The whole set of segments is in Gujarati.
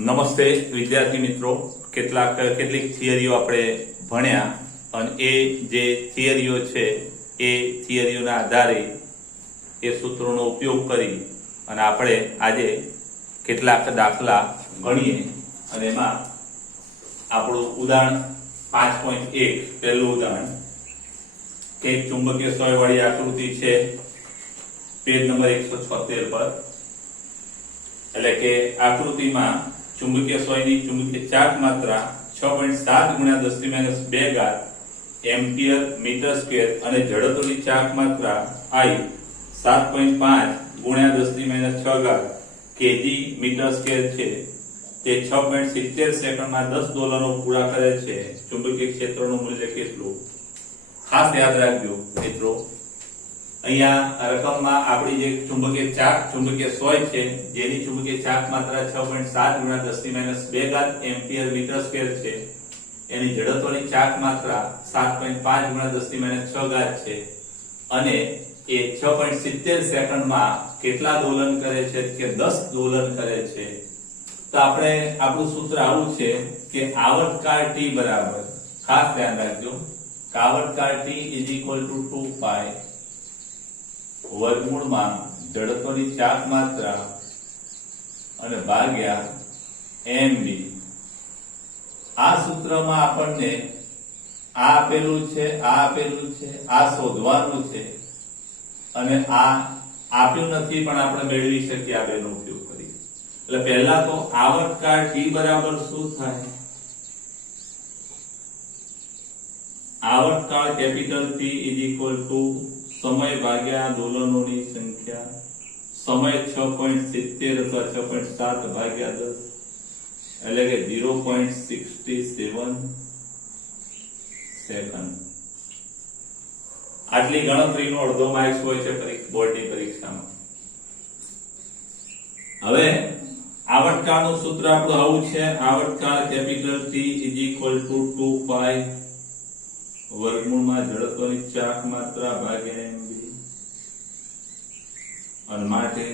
નમસ્તે વિદ્યાર્થી મિત્રો, કેટલીક થિયરીઓ આપણે ભણ્યા અને એ જે થિયરીઓ છે એ થિયરીઓના આધારે એ સૂત્રોનો ઉપયોગ કરી અને આપણે આજે કેટલાક દાખલા ગણીએ અને એમાં આપણું ઉદાહરણ 5.1 પહેલું ઉદાહરણ એક ચુંબકીય સોય વાળી આકૃતિ છે પેજ નંબર 176 પર। એટલે કે આકૃતિમાં ચુંબકીય સોયની ચુંબકીય ચાર્જ માત્રા 6.7 × 10⁻² એમ્પિયર મીટર સ્ક્વેર અને જડત્વની ચાર્જ માત્રા I 7.5 × 10⁻6 કેજી મીટર સ્ક્વેર છે। તે 6.70 સેકન્ડમાં 10 દોલનો પૂરા કરે છે। ચુંબકીય ક્ષેત્રનું મૂલ્ય કેટલું? ખાસ યાદ રાખજો મિત્રો, અહીંયા રકમમાં આપણી જે ચુંબકીય સોય છે જેની ચુંબકીય ચાર્જ માત્રા 6.7 × 10⁻² એમ્પિયર મીટર સ્ક્વેર છે, એની જડત્વની ચાર્જ માત્રા 7.5 × 10⁻6 છે અને એ 6.70 સેકન્ડમાં કેટલા દોલન કરે છે કે 10 દોલન કરે છે। તો આપણે આપણું સૂત્ર આવું છે કે આવર્તકાળ t બરાબર, ખાસ ધ્યાન રાખજો, આવર્તકાળ t = 2π વર્ગમૂળમાં જડત્વની ચાર્જ માત્રા અને ભાગ્યા mv। આ સૂત્રમાં આપણને આ આપેલું છે, આ આપેલું છે, આ શોધવાનું છે અને આ આપ્યું નથી પણ આપણે મેળવી શકીએ આ બેનો ઉપયોગ કરી। એટલે પહેલા તો આવર્તકાળ t બરાબર શું થાય? આવર્તકાળ કેપિટલ T = સમય ભાગ્યા દોલનોની સંખ્યા, સમય 6.70 અથવા 6.7 ભાગ્યા 10 એટલે કે 0.67 સેકન્ડ। આટલી ગણતરીનો અડધો માર્ક્સ હોય છે બોર્ડની પરીક્ષામાં। હવે આવર્તકાળનું સૂત્ર આપણું આવું છે, આવર્તકાળ કેપિટલ T = 2π વર્ગમૂળમાં જડત્વની ચાર્જ માત્રા ભાગ્યા mv અને માટે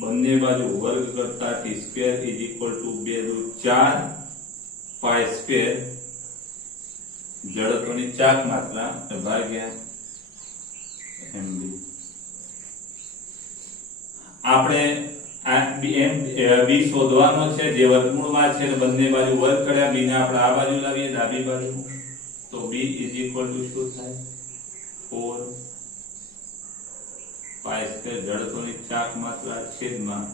બંને બાજુ વર્ગ કરતા t² = 2/4π² જડત્વની ચાર્જ માત્રા ભાગ્યા mv। આપણે આ b શોધવાનો છે જે વર્ગમૂળમાં છે, બંને બાજુ વર્ગ કર્યા, b ને આપણે આ બાજુ લાવીએ ડાબી બાજુ, તો b = શું થાય? 4π² જડત્વની ચાર્જ માત્રા છેદમાં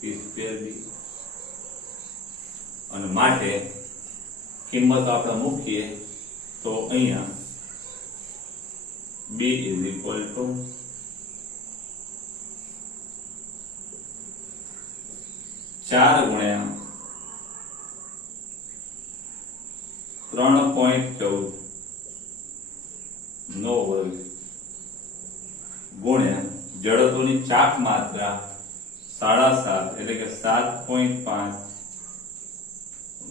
t²b અને માટે કિંમત આપણે મૂકીએ તો અહીંયા b = 4 × 3.14 નો વર્ગ ગુણ્યા જડત્વની ચાર્જ માત્રા 7.5 એટલે કે 7.5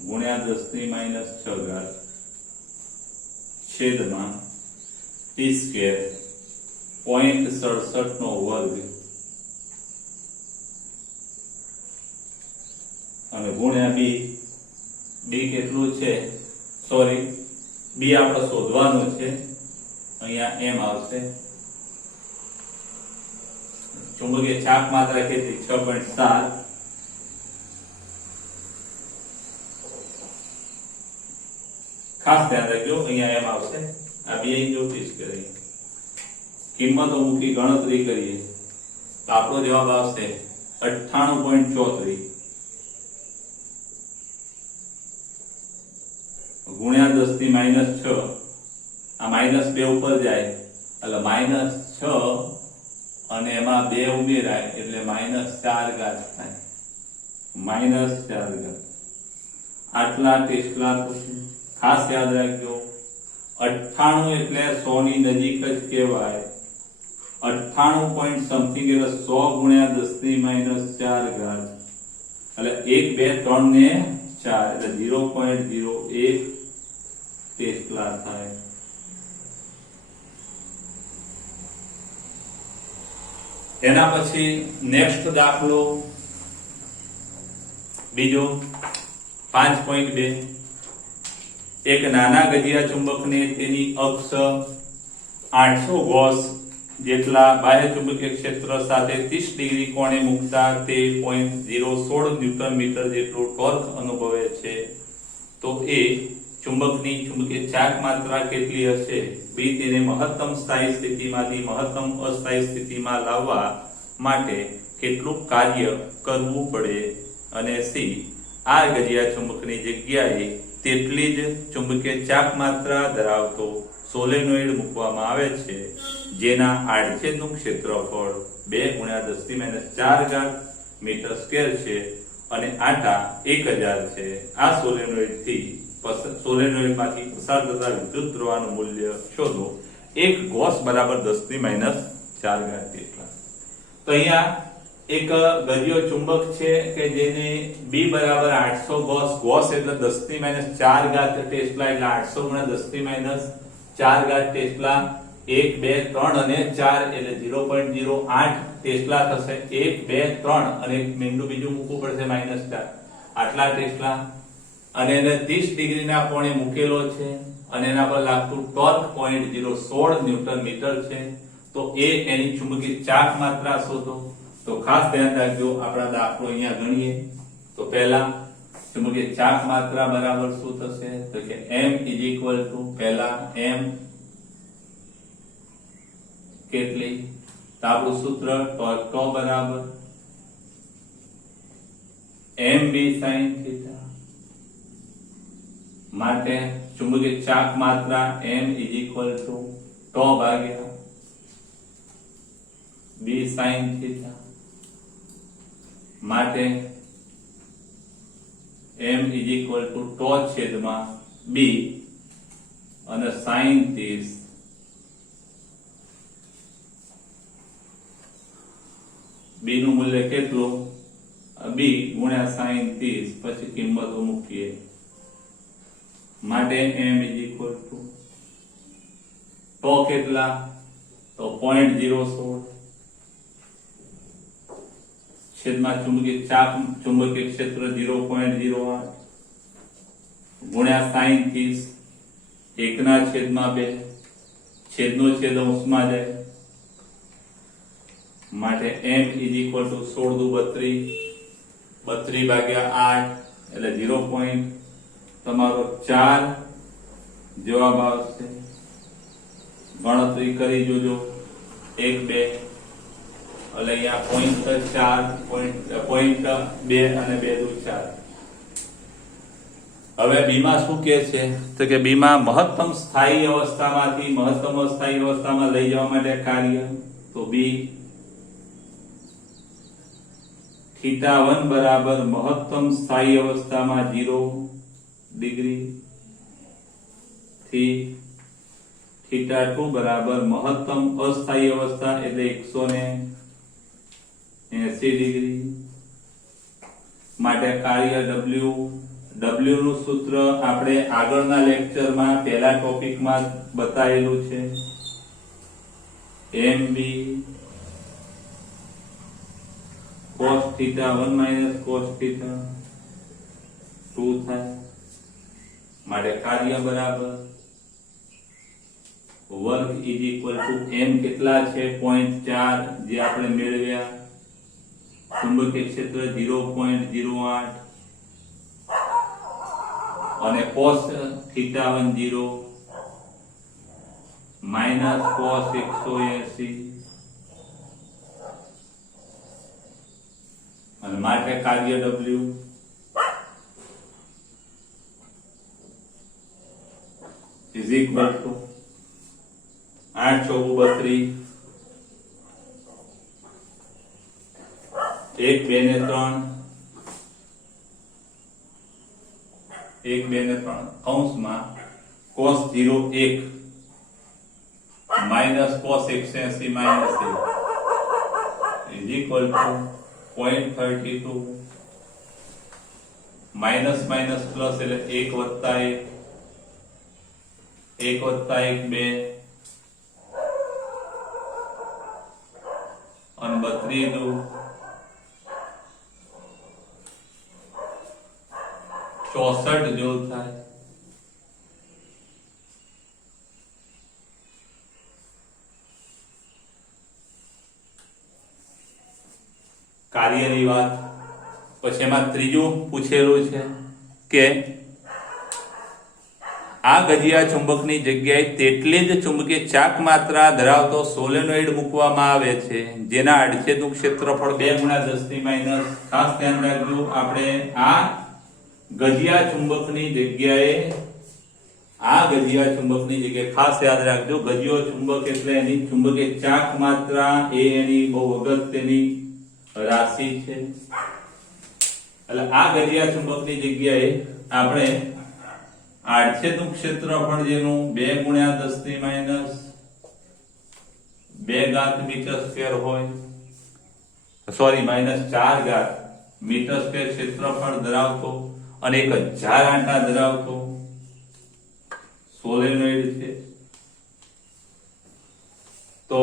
ગુણ્યા 10⁻6 છેદમાં t² 0.67 નો વર્ગ અને ગુણ્યા b કેટલું છે? સોરી, b આપણે શોધવાનું છે, અહીંયા m આવશે। ચુંબકીય ચાર્જ માત્રા કેટલી? 6.7 ખાસ ધ્યાન રાખજો, અહીંયા m આવશે, આ બે અહીં નોટિસ કરી, કિંમતો મૂકી ગણતરી કરીએ તો આપણો જવાબ આવશે 98.34 ગુણ્યા 10⁻6, આ -2 ઉપર જાય એટલે -6 અને એમાં 2 ઉમેરાય એટલે -4 થાય, -4 આટલા ટેસ્લા ખાસ યાદ રાખજો। 98 એટલે 100 ની નજીક જ કહેવાય, 98 પોઈન્ટ સમથિંગ એટલે 100 ગુણ્યા 10⁻4 એટલે 1 2 3 ને 4 એટલે 0.01 ટેસ્લા થાય। એના પછી નેક્સ્ટ દાખલો બીજો 5.2 એક નાના ગજિયા ચુંબકને તેની અક્ષ 800 ગોસ જેટલા બાહ્ય ચુંબકીય ક્ષેત્ર સાથે 30 ડિગ્રી કોણે મૂકતા તે 0.016 ન્યૂટન મીટર જેટલું ટોર્ક અનુભવે છે તો એ ચુંબકની ચુંબકીય ચાક માત્રા કેટલી હશે? બી તેને મહત્તમ સ્થાયી સ્થિતિમાંથી મહત્તમ અસ્થાયી સ્થિતિમાં લાવવા માટે કેટલું કાર્ય કરવું પડે? અને સી આ ગજિયા ચુંબકની જગ્યાએ તેટલી જ ચુંબકીય ચાક માત્રા ધરાવતો સોલેનોઇડ મૂકવામાં આવે છે જેના આડછેદનું ક્ષેત્રફળ 2 × 10⁻⁴ મીટર સ્ક્વેર છે અને આટા 1000 છે. આ સોલેનોઇડમાંથી પસાર થતા વિદ્યુત પ્રવાહનું મૂલ્ય શોધો. એક ગોસ બરાબર 10⁻⁴ જેટલા. તો અહીંયા એક ગજિયો ચુંબક છે કે જેને B બરાબર 800 ગોસ એટલે 10⁻⁴ ટેસ્લા એટલે 800 × 10⁻⁴ ટેસ્લા 1 2 3 અને 4 એટલે 0.08 ટેસ્લા થશે. 1 2 3 અને એક બિંદુ બીજું મૂકવું પડશે -4 આટલા ટેસ્લા અને એને 30 ડિગ્રીના કોણે મૂકેલો છે અને એના પર લાગતું ટોર્ક 0.016 ન્યૂટન મીટર છે. તો એ એની ચુંબકીય ચાક માત્રા શોધો. તો ખાસ ધ્યાન રાખજો આપણા દાખલો અહીંયા ગણીએ તો પહેલા ચુંબકીય ચાક માત્રા બરાબર શું થશે? તો કે m પહેલા m કેટલી? તો આપણું સૂત્ર ટોર્ક બરાબર mb sin θ માટે ચુંબકીય ચાક માત્રા m τ ભાગ્યા b sin θ માટે m τ છેદમાં b અને sin 30 b નું મૂલ્ય કેટલું? b ગુણ્યા sin 30 પછી કિંમતો મૂકીએ માટે m τ કેટલા? તો 0.016 છેદમાં ચુંબકીય ક્ષેત્ર 0.08 ગુણ્યા sin 30 1/2 છેદનો છેદ અંશમાં જાય માટે m = 16×32 એટલે 0. તમારો 4 જવાબ આવશે. ગણતરી કરી જોજો 1 2 એટલે અહીંયા 0.2 અને 2 દુ 4. હવે બી માં શું કહે છે? તો કે બી માં મહત્તમ સ્થાયી અવસ્થામાંથી મહત્તમ અસ્થાયી અવસ્થામાં લઈ જવા માટે કાર્ય. તો બી θ1 બરાબર મહત્તમ સ્થાયી અવસ્થામાં 0 ડિગ્રી થી θ2 બરાબર મહત્તમ અસ્થાયી અવસ્થા એટલે 180 ડિગ્રી માટે કાર્ય W નું સૂત્ર આપણે આગળના લેક્ચરમાં પહેલા ટોપિકમાં બતાવેલું છે. MB cos θ1 cos θ2 થાય માટે કાર્ય બરાબર વર્ગ m કેટલા છે? 0.4 જે આપણે મેળવ્યા. ચુંબકીય ક્ષેત્ર 0.08 અને cos θ1 0 cos 180 અને માટે કાર્ય W is equal to 8 × 32 1 2 ને 3 1 2 ને 3 કૌંસમાં cos 0 1 cos 180 is equal to 0.32 minus plus એટલે 1 વત્તા 1 વત્તા 1 2 અને 32 દુ 64 જૂલ થાય। કાર્યની વાત પછી એમાં ત્રીજું પૂછેલું છે કે આ ગજિયા ચુંબકની જગ્યાએ તેટલી જ ચુંબકીય ચાક માત્રા ધરાવતો સોલેનોઇડ મૂકવામાં આવે છે જેના આડછેદનું ક્ષેત્રફળ 2 × 10⁻⁻। ખાસ ધ્યાન રાખજો, આપણે આ ગજિયા ચુંબકની જગ્યાએ ખાસ યાદ રાખજો, ગજિયો ચુંબક એટલે એની ચુંબકીય ચાક માત્રા એ એની બહુ અગત્યની રાશિ છે। એટલે આ ગજિયા ચુંબકની જગ્યાએ આપણે આડછેદનું ક્ષેત્રફળ જેનું 2 × 10⁻² મીટર² હોય, સોરી -4 મીટર² ક્ષેત્રફળ ધરાવતો અને 1000 આંટા ધરાવતો સોલેનોઇડ છે। તો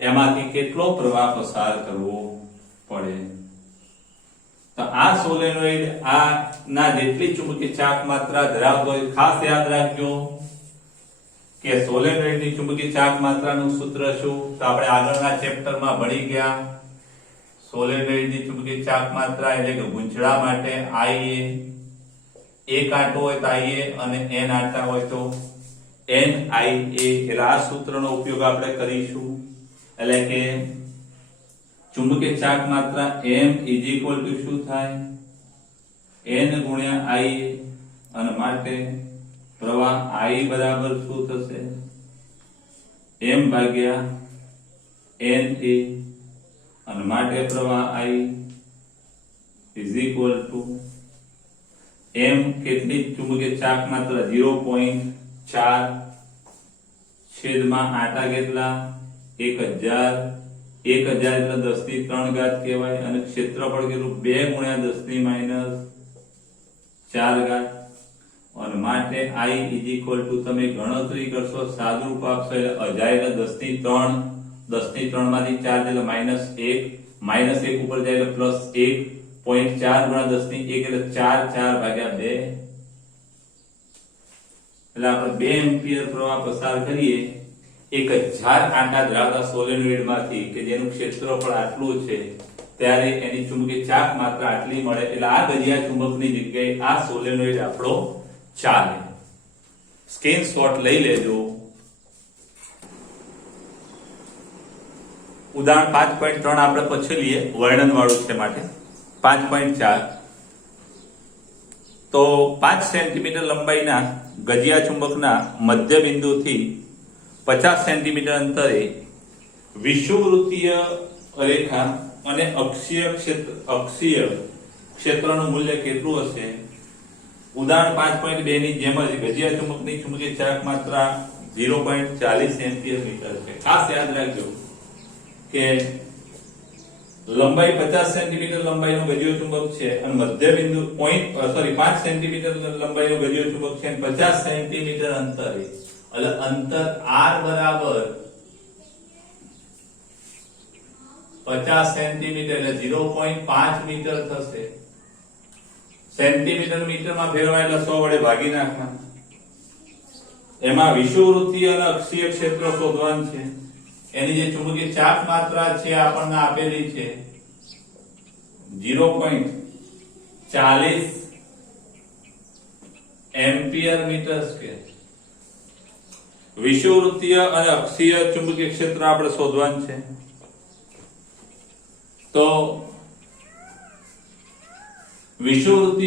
એમાંથી કેટલો પ્રવાહ પસાર કરવો પડે? તો આ સોલેનોઇડ આ ના જેટલી ચુંબકીય ચાક માત્રા ધરાવતો હોય, ખાસ યાદ રાખજો કે સોલેનોઇડની ચુંબકીય ચાક માત્રાનું સૂત્ર શું? તો આપણે આગળના ચેપ્ટરમાં ભણી ગયા। સોલેનોઇડની ચુંબકીય ચાક માત્રા એટલે કે ગૂંચળા માટે Ia, એક આંટો હોય તો Ia અને n આંટા હોય તો NIA, એટલે આ સૂત્રનો ઉપયોગ આપણે કરીશું। એટલે કે ચુંબકીય ચાક માત્રા M શું થાય? N × Ia, અને માટે પ્રવાહ I બરાબર શું થશે? M ભાગ્યા NA, અને માટે પ્રવાહ I M કેટલી ચુંબકીય ચાક માત્રા 0.4 છેદમાં આંટા કેટલા? 1000 એટલે 10⁻³ કહેવાય, અને ક્ષેત્રફળ કેટલું? 2 × 10⁻⁴, અને માટે I તમે ગણતરી કરશો, સાદુરૂપ આપશો એટલે 1000 એટલે 10⁻³ માંથી 4 એટલે -1 ઉપર જાય એટલે +1.4 × 10⁻⁴ એટલે 4/2, એટલે આપણે 2 એમ્પિયર પ્રવાહ પસાર કરીએ 1000 આંટા ધરાવતા સોલેનોઇડ માંથી કે જેનું ક્ષેત્રફળ આટલું છે, ત્યારે એની ચુંબકીય ચાક માત્રા આટલી મળે। એટલે આ ગજિયા ચુંબકની જગ્યાએ આ સોલેનોઇડ આપણો ચાલે। સ્ક્રીનશોટ લઈ લેજો। ઉદાહરણ 5.3 આપણે પછી લઈએ, વર્ણન વાળું છે માટે 5.4 તો 5 સેન્ટીમીટર લંબાઈના ગજિયા ચુંબકના મધ્ય બિંદુથી 50 સેન્ટીમીટર અંતરે વિષુવવૃત્તીય રેખા અને અક્ષીય ક્ષેત્રનું મૂલ્ય કેટલું હશે? ઉદાહરણ 5.2 ની જેમ જ ગજિયા ચુંબકની ચુંબકીય ચાક માત્રા 0.40 એમ્પિયર મીટર છે। ખાસ યાદ રાખજો કે લંબાઈ 50 સેન્ટીમીટર લંબાઈનો ગજિયો ચુંબક છે અને મધ્ય બિંદુ 5 સેન્ટીમીટર લંબાઈનો ગજિયો ચુંબક છે અને 50 સેન્ટીમીટર અંતરે, એટલે અંતર r બરાબર 50 સેન્ટીમીટર એટલે 0.5 મીટર થશે। સેન્ટીમીટર મીટરમાં ફેરવાય એટલે 100 વડે ભાગી નાખવાના। એમાં વિષુવવૃત્તીય અને અક્ષીય ક્ષેત્ર શોધવાનું છે। એની જે ચુંબકીય ચાક માત્રા છે આપણને આપેલી છે 0.40 એમ્પિયર મીટર સ્ક્વેર। વિષુવવૃત્તીય અને અક્ષીય ચુંબકીય ક્ષેત્ર આપણે શોધવાનું છે। તો વિષુવવૃત્ત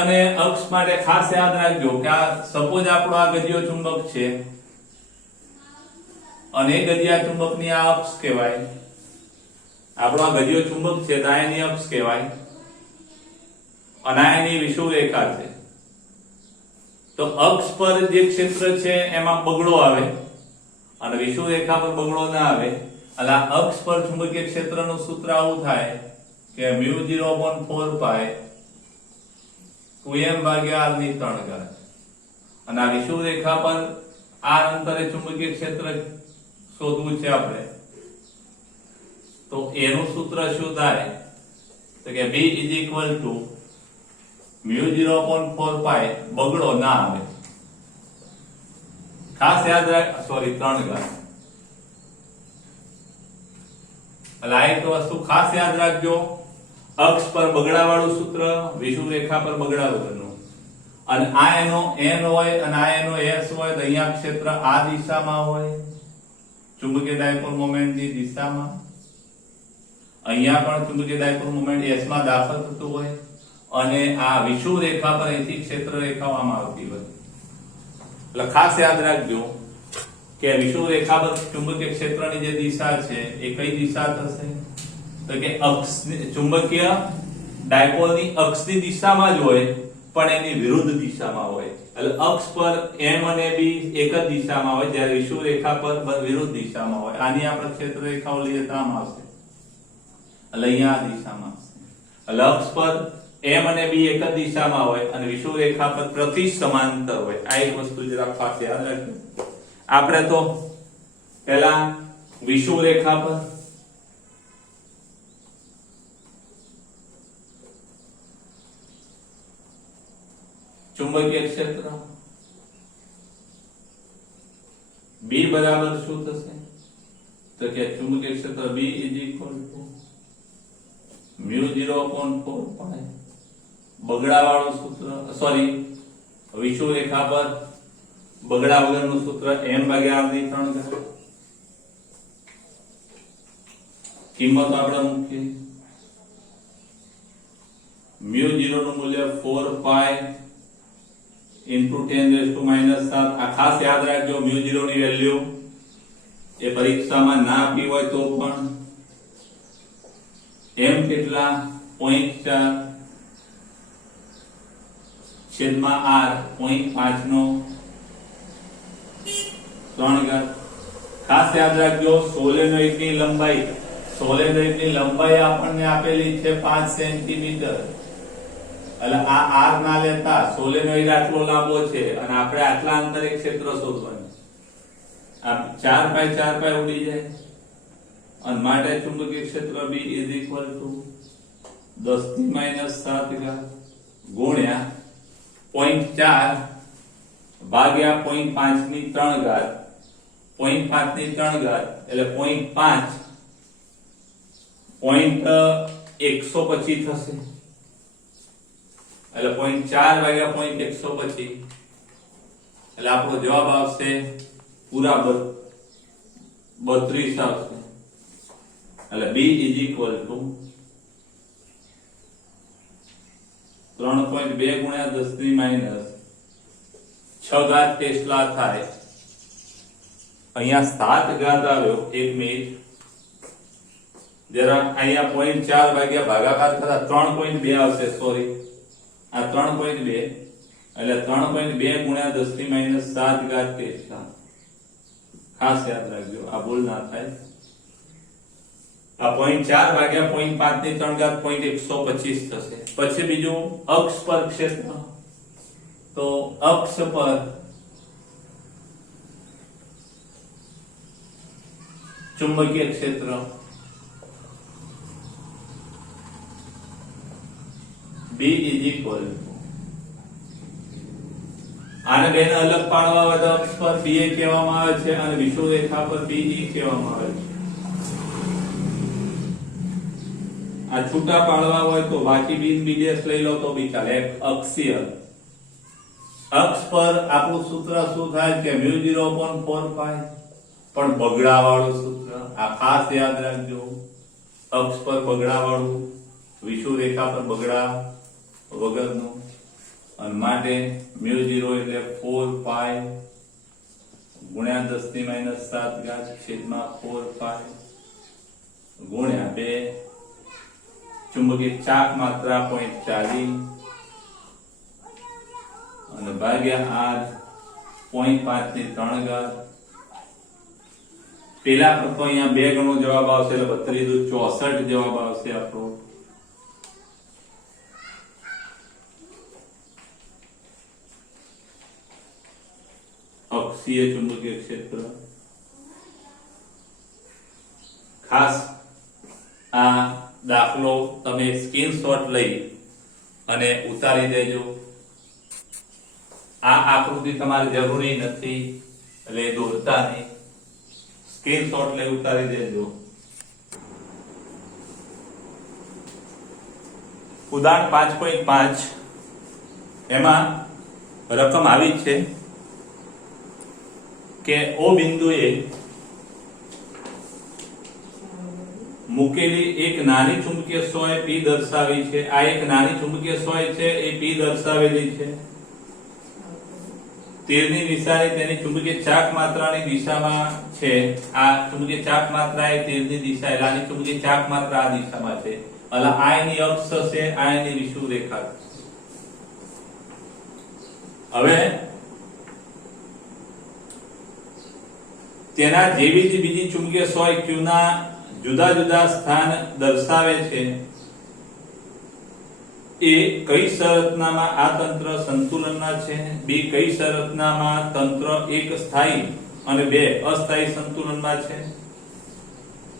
અને અક્ષ માટે ખાસ યાદ રાખજો કે આ સપોઝ આપણો આ ગજિયો ચુંબક છે અને ગજિયા ચુંબકની આ અક્ષ કહેવાય, આપણો આ ગજિયો ચુંબક છે તો આ એની અક્ષ કહેવાય અને આ એની વિષુવ રેખા છે। તો અક્ષ પર જે ક્ષેત્ર છે એમાં બગડો આવે અને વિષુવ રેખા પર બગડો ના આવે। એટલે આ અક્ષ પર ચુંબકીય ક્ષેત્રનું સૂત્ર આવું થાય કે μ0/4π 2m/r², અને આ વિષુવ રેખા પર r અંતરે ચુંબકીય ક્ષેત્ર શોધવું છે આપણે, તો એનું સૂત્ર શું થાય? તો કે B = μ0/4π બગડો ના આવે. ખાસ યાદ રાખ, સોરી 3 ઘાત. એટલે આ એક વસ્તુ ખાસ યાદ રાખજો, અક્ષ પર બગડા વાળું સૂત્ર, વિષુવત રેખા પર બગડા વગરનું. અને આ એનો n હોય અને આ એનો s હોય તો અહીંયા ક્ષેત્ર આ દિશામાં હોય, ચુંબકીય ડાયપોલ મોમેન્ટની દિશામાં. અહીંયા પણ ચુંબકીય ડાયપોલ મોમેન્ટ s માં દાખલ થતું હોય અને આ વિષુવત રેખા પર અહીંથી ક્ષેત્ર રેખાઓ આમ આવતી હોય. એટલે ખાસ યાદ રાખજો કે વિષુવત રેખા પર ચુંબકીય ક્ષેત્રની જે દિશા છે એ કઈ દિશા થશે? તો કે અક્ષ, ચુંબકીય ડાયપોલની અક્ષની દિશામાં જ હોય પણ એની વિરુદ્ધ દિશામાં હોય. એટલે અક્ષ પર m અને b એક જ દિશામાં હોય, જ્યારે વિષુવત રેખા પર વિરુદ્ધ દિશામાં હોય. આની આપણે ક્ષેત્ર રેખાઓ લઈએ તો આમ આવશે, એટલે અહીંયા આ દિશામાં આવશે. એટલે અક્ષ પર m અને b એક જ દિશામાં હોય અને વિષુવત રેખા પર પ્રતિ સમાંતર હોય. આ એક વસ્તુ જરા ખાસ યાદ રાખજો. આપણે તો પહેલા વિષુવત રેખા પર ચુંબકીય ક્ષેત્ર B બરાબર શું થશે? તો કે ચુંબકીય ક્ષેત્ર B = μ0/4π બગડા વાળું સૂત્ર, સોરી વિષુવત રેખા પર બગડા વગરનું સૂત્ર m/r/3 કિંમત આપણે મૂકીએ. μ0 નું મૂલ્ય 4π × 10⁻⁷. આ ખાસ યાદ રાખજો, μ0 ની વેલ્યુ એ પરીક્ષામાં ના આપી હોય તો પણ m કેટલા 0.4 છેદમાં r 0.5 નો 3 ઘાત. ખાસ યાદ રાખજો, સોલેનોઇડની લંબાઈ આપણને આપેલી છે 5 સેન્ટીમીટર. એટલે આ r ના લેતા સોલેનોઇડ આટલો લાંબો છે અને આપણે આટલા અંતરે ક્ષેત્ર શોધવાનું. આ 4π ઉડી જાય અને માટે ચુંબકીય ક્ષેત્ર B = 10⁻⁷ ગુણ્યા 0.4 ભાગ્યા 0.5 ની 3 ઘાત. 0.5 ની 3 ઘાત એટલે 0.5 0.125 થશે. એટલે 0.4 ભાગ્યા 0.125 એટલે આપણો જવાબ આવશે પૂરા 32 આવશે. એટલે B = 3.2 ગુણ્યા 10⁻⁶ ઘાત ટેસ્લા થાય. અહીંયા 7 ઘાત આવ્યો. 1 મિનિટ, જરા અહીંયા 0.4 ભાગ્યા ભાગાકાર થતા 3.2 આવશે. સોરી, આ 3.2 એટલે 3.2 ગુણ્યા 10⁻⁷ ઘાત ટેસ્લા. ખાસ યાદ રાખજો, આ ભૂલ ના થાય. આ 0.4 ભાગ્યા 0.5 ની 3 ઘાત 0.125 થશે. પછી બીજું અક્ષ પર ક્ષેત્ર. તો અક્ષ પર ચુંબકીય ક્ષેત્ર B = આને બેને અલગ પાડવા હોય તો અક્ષ પર BA કહેવામાં આવે છે અને વિષુવત રેખા પર BE કહેવામાં આવે છે. આ છૂટા પાડવા હોય તો બાકી BDS લઈ લો તો બી ચાલે. અક્ષીય અક્ષ પર આપણું સૂત્ર શું થાય કે μ0/4π પણ બગડા વાળું સૂત્ર. આ ખાસ યાદ રાખજો, અક્ષ પર બગડા વાળું, વિષુવત રેખા પર બગડા વગરનું. અને માટે μ0 એટલે 4π ગુણ્યા 10⁻⁷ ઘાત છેદમાં 4π ગુણ્યા 2 ચુંબકીય ચાક માત્રા 0.40 અને ભાગ્યા r 0.5 ની 3 ઘાત. પેલા પર તો અહીંયા 2 ગણો જવાબ આવશે એટલે 32 × 64 જવાબ આવશે આપણો. અક્ષીય ચુંબકીય ક્ષેત્ર. ખાસ આ દાખલો તમે સ્ક્રીનશોટ લઈ અને ઉતારી દેજો. આ આકૃતિ તમારે જરૂરી નથી એટલે દોરતા નહીં, સ્ક્રીનશોટ લઈ ઉતારી દેજો. ઉદાહરણ 5.5 એમાં રકમ આવી છે કે ઓ બિંદુએ મૂકેલી એક નાની ચુંબકીય સોય P દર્શાવી છે. આ એક નાની ચુંબકીય સોય છે, એ P દર્શાવેલી છે. તીરની નિશાની તેની ચુંબકીય ચાક માત્રાની દિશામાં છે. આ ચુંબકીય ચાક માત્રા એ તીરની દિશા, નાની ચુંબકીય ચાક માત્રા આ દિશામાં છે. એટલે I ની અક્ષ છે, I ની વિષુવવૃત્ત રેખા. હવે તેના જેવી જ બીજી ચુંબકીય સોય Q ના જુદા જુદા સ્થાન દર્શાવે છે. એ કઈ શરતનામાં આ તંત્ર સંતુલનમાં છે? બી કઈ શરતનામાં તંત્ર એક સ્થાયી અને બે અસ્થાયી સંતુલનમાં છે?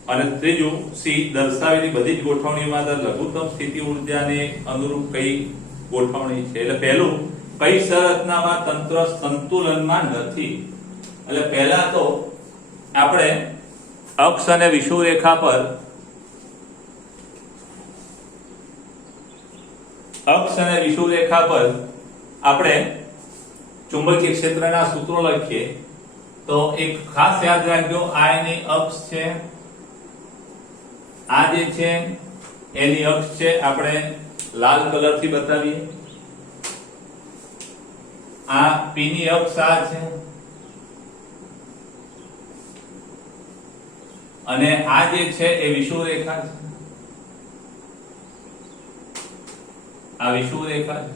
અને ત્રીજું સી દર્શાવેલી બધી જ ગોઠવણીમાં લઘુત્તમ સ્થિતિ ઊર્જાને અનુરૂપ કઈ ગોઠવણી છે? એટલે પહેલું કઈ શરતનામાં તંત્ર સંતુલનમાં નથી. એટલે પહેલા તો આપણે અક્ષ અને વિષુવવૃત્ત રેખા પર આપણે ચુંબકીય ક્ષેત્રના સૂત્રો લખીએ તો એક ખાસ યાદ રાખજો, આ એની અક્ષ છે, આ જે છે એની અક્ષ છે, આપણે લાલ કલરથી બતાવીએ. આ P ની અક્ષ આ છે અને આ જે છે એ વિષુવવૃત્ત રેખા છે. આ વિષુવવૃત્ત રેખા છે.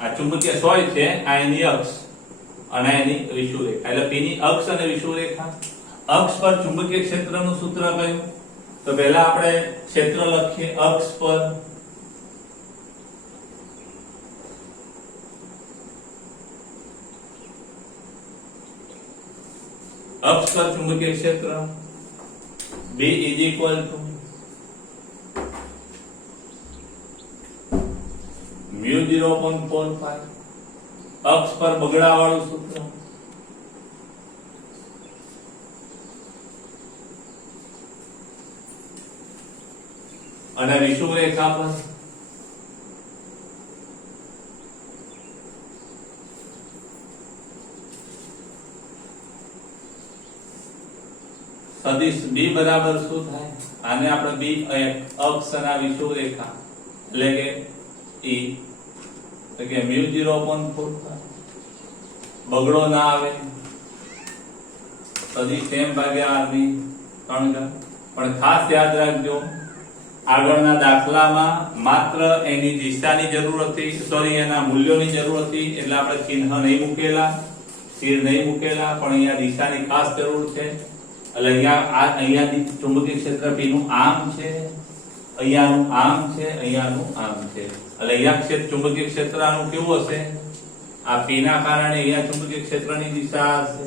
આ ચુંબકીય સોય છે, આ એની અક્ષ અને એની વિષુવવૃત્ત રેખા. એટલે P ની અક્ષ અને વિષુવવૃત્ત રેખા. અક્ષ પર ચુંબકીય ક્ષેત્રનું સૂત્ર કયું? તો પહેલા આપણે ક્ષેત્ર લખીએ. અક્ષ પર ચુંબકીય ક્ષેત્ર B is equal to mu 0.45. અક્ષ પર બગડા વાળું સૂત્ર અને વિષુવવૃત્ત રેખા પર સદિશ B બરાબર શું થાય? આને આપણે B અક્ષ અને વિષુવવૃત્ત રેખા એટલે કે E એટલે કે mu 0.45 બગડો ના આવે, સદિશ m ભાગ્યા r ની 3 ઘાત. પણ ખાસ યાદ રાખજો, આગળના દાખલામાં માત્ર એની દિશાની જરૂર હતી, સોરી એના મૂલ્યોની જરૂર હતી, એટલે આપણે ચિહ્ન નહીં મૂકેલા, તીર નહીં મૂકેલા, પણ અહીંયા દિશાની ખાસ જરૂર છે. એટલે અહીંયા ચુંબકીય ક્ષેત્ર P નું આમ છે, અહીંયાનું આમ છે, અહીંયાનું આમ છે. એટલે અહીંયા ચુંબકીય ક્ષેત્ર આનું કેવું હશે? આ P ના કારણે અહીંયા ચુંબકીય ક્ષેત્રની દિશા હશે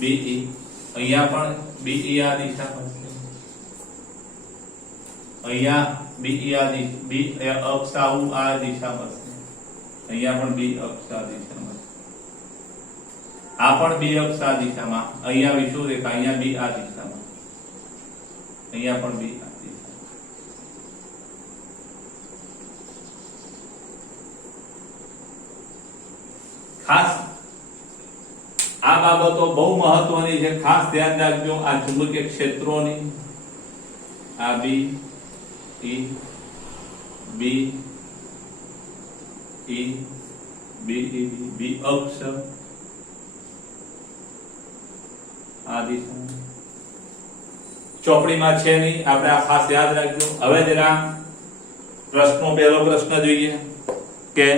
BE. અહીંયા પણ BE આ દિશા હશે, અહીંયા BE આ દિશા, B અક્ષ આવું આ દિશામાં હશે, અહીંયા પણ B અક્ષ આ દિશામાં, આ પણ B અક્ષ આ દિશામાં, અહીંયા વિષુવવૃત્ત રેખા, અહીંયા B આ દિશામાં, અહીંયા પણ B આ દિશામાં. ખાસ આ બાબતો બહુ મહત્વની છે, ખાસ ધ્યાન રાખજો. આ ચુંબકીય ક્ષેત્રોની આ B E B E B E B અક્ષ આ દિશા ચોપડીમાં છે નહીં, આપણે આ ખાસ યાદ રાખજો. હવે જરા પ્રશ્નો, પહેલો પ્રશ્ન જોઈએ કે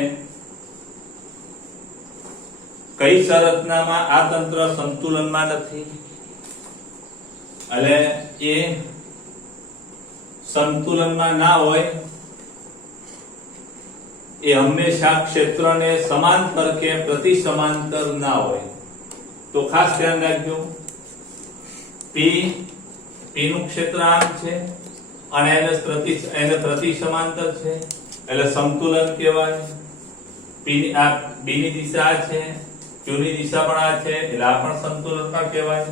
કઈ શરતનામાં આ તંત્ર સંતુલનમાં નથી? એટલે એ સંતુલનમાં ના હોય એ હંમેશા ક્ષેત્રને સમાંતર કે પ્રતિ સમાંતર ના હોય. તો ખાસ ધ્યાન રાખજો, પી નું ક્ષેત્ર આમ છે અને એને પ્રતિ સમાંતર છે એટલે સમતુલન કહેવાય. બી ની દિશા આ છે, ક્યુ ની દિશા પણ આ છે એટલે આ પણ સંતુલનમાં કહેવાય.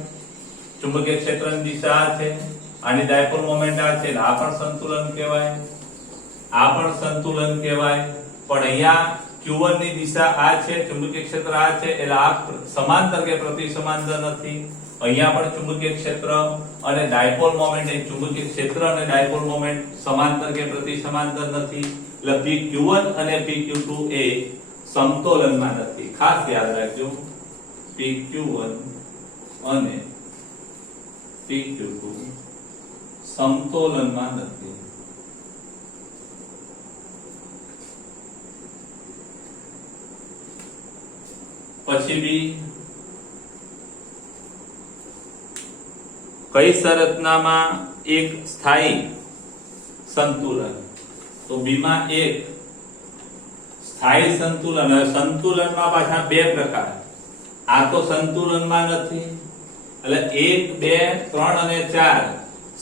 ચુંબકીય ક્ષેત્રની દિશા આ છે, આની ડાયપોલ મોમેન્ટ આ છે એટલે આ પણ સંતુલન કહેવાય. આ પણ સંતુલન કહેવાય. પણ અહીંયા Q1 ની દિશા આ છે, ચુંબકીય ક્ષેત્ર આ છે એટલે આ સમાંતર કે પ્રતિ સમાંતર નથી. અહીંયા પણ ચુંબકીય ક્ષેત્ર અને ડાયપોલ મોમેન્ટ, એ ચુંબકીય ક્ષેત્ર અને ડાયપોલ મોમેન્ટ સમાંતર કે પ્રતિ સમાંતર નથી. એટલે PQ1 અને PQ2 એ સમતોલનમાં નથી. ખાસ યાદ રાખજો, PQ1 અને PQ2 સમતોલનમાં નથી. પછી બી કઈ શરતનામાં એક સ્થાયી સંતુલન, તો બી માં એક સ્થાયી સંતુલન. સંતુલનમાં પાછા બે પ્રકાર. આ તો સંતુલનમાં નથી એટલે 1, 2, 3 અને 4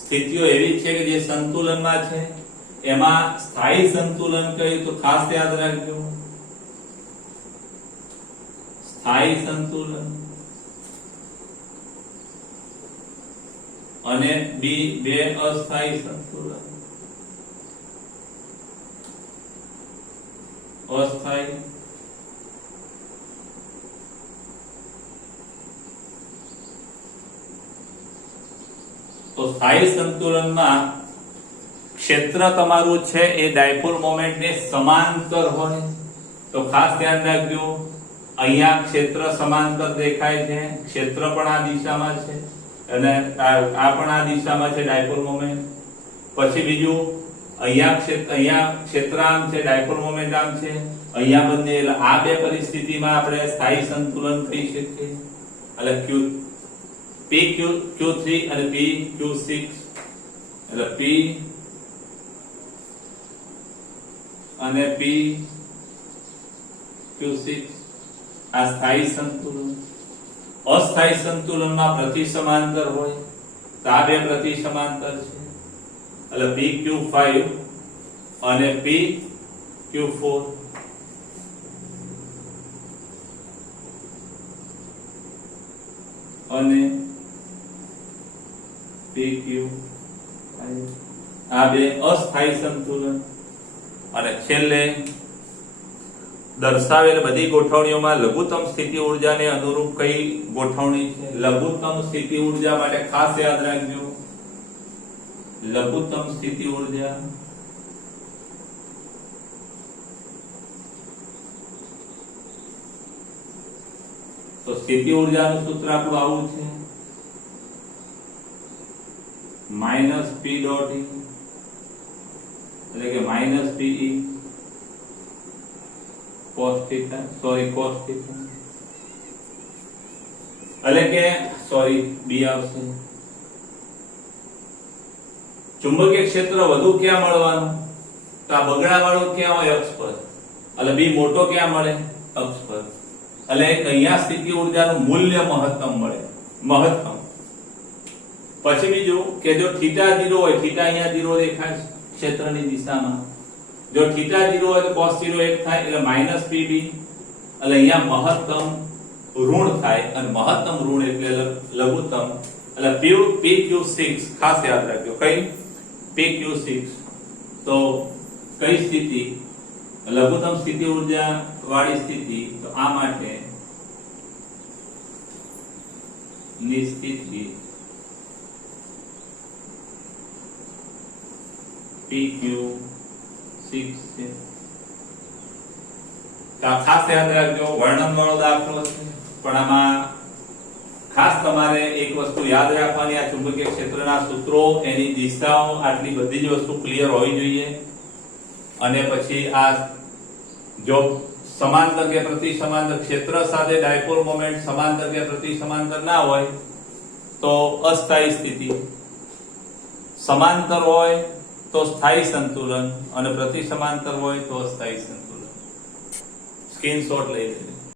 સ્થિતિઓ એવી છે કે જે સંતુલનમાં છે. એમાં સ્થાયી સંતુલન કહ્યું તો ખાસ યાદ રાખજો, સ્થાયી સંતુલન અને બી બે અસ્થાયી સંતુલન. અસ્થાયી તો સ્થાયી સંતુલનમાં ક્ષેત્ર તમારું છે એ ડાયપોલ મોમેન્ટ ને સમાંતર હોય. તો ખાસ ધ્યાન રાખજો, અહીંયા ક્ષેત્ર સમાંતર દેખાય છે, ક્ષેત્ર પણ આ દિશામાં છે અને આ પણ આ દિશામાં છે ડાયપોલ મોમેન્ટ. પછી બીજું અહીંયા ક્ષેત્ર આમ છે, ડાયપોલ મોમેન્ટ આમ છે, અહીંયા બંને. એટલે આ બે પરિસ્થિતિમાં આપણે સ્થાયી સંતુલન કહી શકીએ. એટલે Q3 અને PQ6 એટલે P અને PQ6 આ સ્થાયી સંતુલન. અસ્થાયી સંતુલનમાં પ્રતિ સમાંતર હોય તો આ બે પ્રતિ સમાંતર છે એટલે PQ5 અને PQ4. અને PQ5 આ બે અસ્થાયી સંતુલન. અને છેલ્લે દર્શાવેલ બધી ગોઠવણીઓમાં લઘુત્તમ સ્થિતિ ઊર્જાને અનુરૂપ કઈ ગોઠવણી છે? લઘુત્તમ સ્થિતિ ઊર્જા માટે ખાસ યાદ રાખજો, લઘુત્તમ સ્થિતિ ઊર્જા તો સ્થિતિ ઊર્જાનું સૂત્ર આપણું આવું છે, -P ડોટ E એટલે કે -PE cos theta એટલે કે B આવશે. ચુંબકીય ક્ષેત્ર વધુ ક્યાં મળવાનું? તો આ બગડા વાળું ક્યાં હોય? અક્ષ પર. એટલે બી મોટો ક્યાં મળે? અક્ષ પર. એટલે અહીંયા સ્થિતિ ઊર્જાનું મૂલ્ય મહત્તમ મળે, મહત્તમ. પછી બીજું કે જો થીટા 0 હોય, થીટા અહીંયા 0 દેખાય ક્ષેત્રની દિશામાં, જો થીટા 0 હોય તો cos 0 1 થાય એટલે -PB એટલે અહીંયા મહત્તમ ઋણ થાય અને મહત્તમ ઋણ એટલે લઘુત્તમ. એટલે PQ6 ખાસ યાદ રાખજો, કઈ PQ6 તો કઈ સ્થિતિ? લઘુત્તમ સ્થિતિ ઊર્જા વાળી સ્થિતિ. તો આ માટે ની સ્થિતિ PQ6 છે. ખાસ યાદ રાખજો, વર્ણન વાળો દાખલો છે પણ આમાં ખાસ તમારે એક વસ્તુ યાદ રાખવાની, આ ચુંબકીય ક્ષેત્રના સૂત્રો, એની દિશાઓ, આટલી બધી જ વસ્તુ ક્લિયર હોવી જોઈએ. અને પછી આ જો સમાંતર કે પ્રતિ સમાંતર ક્ષેત્ર સાથે ડાયપોલ મોમેન્ટ સમાંતર કે પ્રતિ સમાંતર ના હોય તો અસ્થાયી સ્થિતિ, સમાંતર હોય તો સ્થાયી સંતુલન અને પ્રતિ સમાંતર હોય તો અસ્થાયી સંતુલન. સ્ક્રીનશોટ લઈ લેજો.